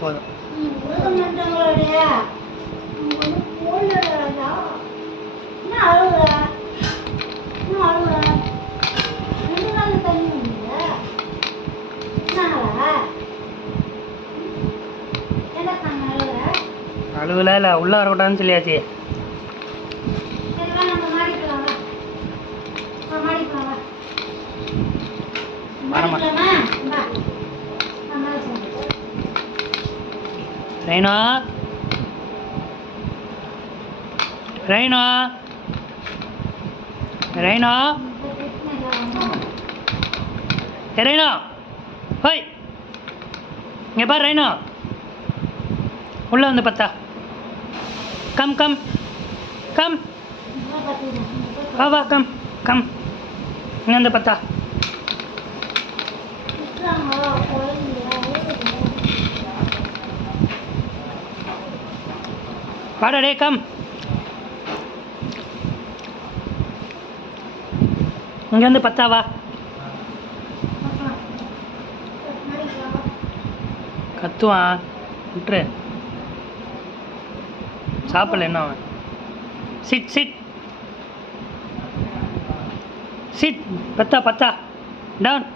போதும். அழுவல இல்லை உள்ளே வரக்கூடாதுன்னு சொல்லியாச்சு. ரைனா ரைனா ரைனா ரைனா ஹோய் இங்கே பாரு ரைனா உள்ளே வந்து பார்த்தா கம் கம் கம் வா வா கம் கம் இங்கே வந்து பார்த்தா வாடா டே கம் இங்கே வந்து பார்த்தா வா கத்துவான் விட்டுரு சாப்பிடல என்ன அவன் சிட் சிட் சிட் பத்தா பத்தா டவுன்